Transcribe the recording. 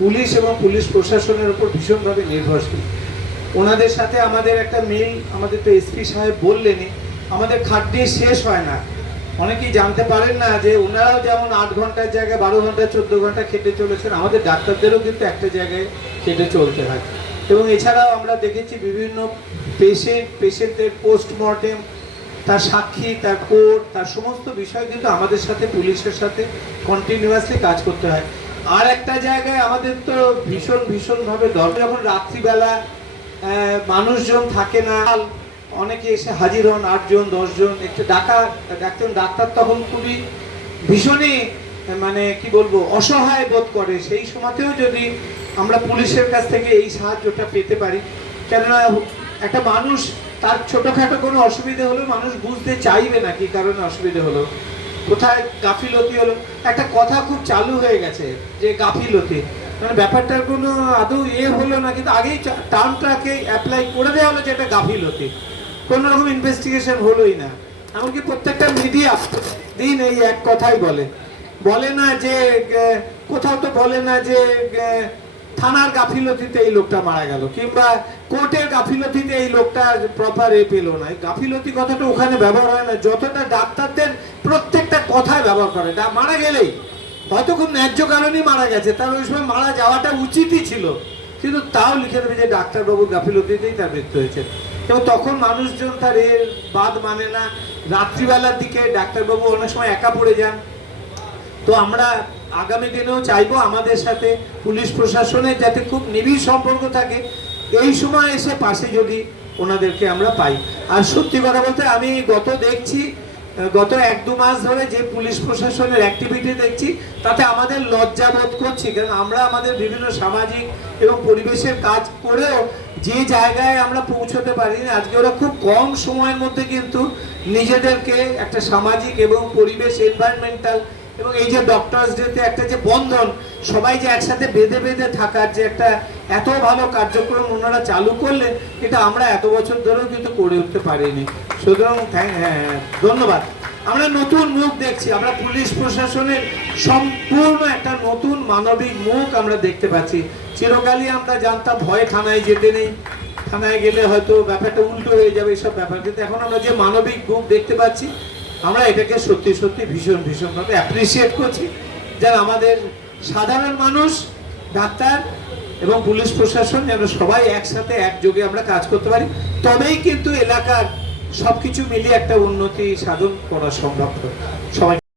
Police এবং police প্রশাসনের উপর ভীষণভাবে নির্ভরশীল। ওনাদের সাথে আমাদের একটা মিল, আমাদের তো এসপি সাহেব বললেনই, আমাদের খাটনি শেষ হয় না। অনেকেই জানতে পারেন না যে ওনারাও যেমন 8 ঘন্টার জায়গায় 12 ঘন্টা 14 ঘন্টা খেটে চলেছেন, আমাদের ডাক্তারদেরও কিন্তু একটা জায়গায় খেটে চলতে হয়। এবং এছাড়াও আমরা দেখেছি বিভিন্ন পেশেন্টের পোস্টমর্টেম, তার সাক্ষী, তার কোর্ট, তার সমস্ত বিষয় কিন্তু আমাদের সাথে পুলিশের সাথে কন্টিনিউয়াসলি কাজ করতে হয়। আর একটা জায়গায় আমাদের তো ভীষণভাবে দরকার, যখন রাত্রিবেলা মানুষজন থাকে না, অনেকে এসে হাজির হন 8 জন 10 জন, একটু ডাক্তার তখন খুবই ভীষণই মানে কি বলবো অসহায় বোধ করে। সেই সময়তেও যদি আমরা পুলিশের কাছ থেকে এই সাহায্যটা পেতে পারি, কেননা একটা মানুষ তার ছোটখাটো কোনো অসুবিধে হলো মানুষ বুঝতে চাইবে না কি কারণে অসুবিধে হলো, কোথায় গাফিলতি হলো। একটা কথা খুব চালু হয়ে গেছে যে গাফিলতি, মানে ব্যাপারটার কোনো আদৌ হলো না, কিন্তু আগেই টার্মটাকে অ্যাপ্লাই করে দেওয়া হলো যে এটা গাফিলতি, কোনো রকম ইনভেস্টিগেশন হলোই না। এমনকি প্রত্যেকটা মিডিয়া দিন এই এক কথাই বলে না যে কোথাও তো বলে না যে থানার গাফিলতিতে এই লোকটা মারা গেল, কিংবা কোর্টের গাফিলতিতে এই লোকটা প্রপার পেলো না। গাফিলতি কথাটা ওখানে ব্যবহার হয় না, যতটা ডাক্তারদের প্রত্যেকটা কথায় ব্যবহার করে। মারা গেলেই হয়তো খুব ন্যায্য কারণেই মারা গেছে, তার ওই সময় মারা যাওয়াটা উচিতই ছিল, কিন্তু তাও লিখে দেবে যে ডাক্তারবাবুর গাফিলতিতেই তার মৃত্যু হয়েছে। এবং তখন মানুষজন তার বাদ মানে না। রাত্রিবেলার দিকে ডাক্তারবাবু অনেক সময় একা পড়ে যান। তো আমরা আগামী দিনেও চাইবো আমাদের সাথে পুলিশ প্রশাসনের যাতে খুব নিবিড় সম্পর্ক থাকে, এই সময় এসে পাশে যদি ওনাদেরকে আমরা পাই। আর সত্যি কথা বলতে আমি গত 1-2 মাস ধরে যে পুলিশ প্রশাসনের অ্যাক্টিভিটি দেখছি, তাতে আমাদের লজ্জা বোধ করছি, কারণ আমরা আমাদের বিভিন্ন সামাজিক এবং পরিবেশের কাজ করেও যে জায়গায় আমরা পৌঁছতে পারিনি, আজকে ওরা খুব কম সময়ের মধ্যে কিন্তু নিজেদেরকে একটা সামাজিক এবং পরিবেশ এনভায়রনমেন্টাল এবং এই যে ডক্টরস ডেতে একটা যে বন্ধন, সবাই যে একসাথে বেঁধে থাকার যে একটা এত ভালো কার্যক্রম ওনারা চালু করলেন, এটা আমরা এত বছর ধরেও কিন্তু করে উঠতে পারিনি। সুতরাং ধন্যবাদ। আমরা নতুন মুখ দেখছি, আমরা পুলিশ প্রশাসনের সম্পূর্ণ একটা নতুন মানবিক মুখ আমরা দেখতে পাচ্ছি। চিরকালই আমরা জানতাম ভয়ে থানায় যেতে নেই, থানায় গেলে হয়তো ব্যাপারটা উল্টো হয়ে যাবে, এইসব ব্যাপার, কিন্তু এখন আমরা যে মানবিক মুখ দেখতে পাচ্ছি, আমরা এটাকে সত্যি ভীষণভাবে অ্যাপ্রিসিয়েট করছি। যারা আমাদের সাধারণ মানুষ, ডাক্তার এবং পুলিশ প্রশাসন যেন সবাই একসাথে একযোগে আমরা কাজ করতে পারি, তবেই কিন্তু এলাকার সবকিছু মিলিয়ে একটা উন্নতি সাধন করা সম্ভব। সবাই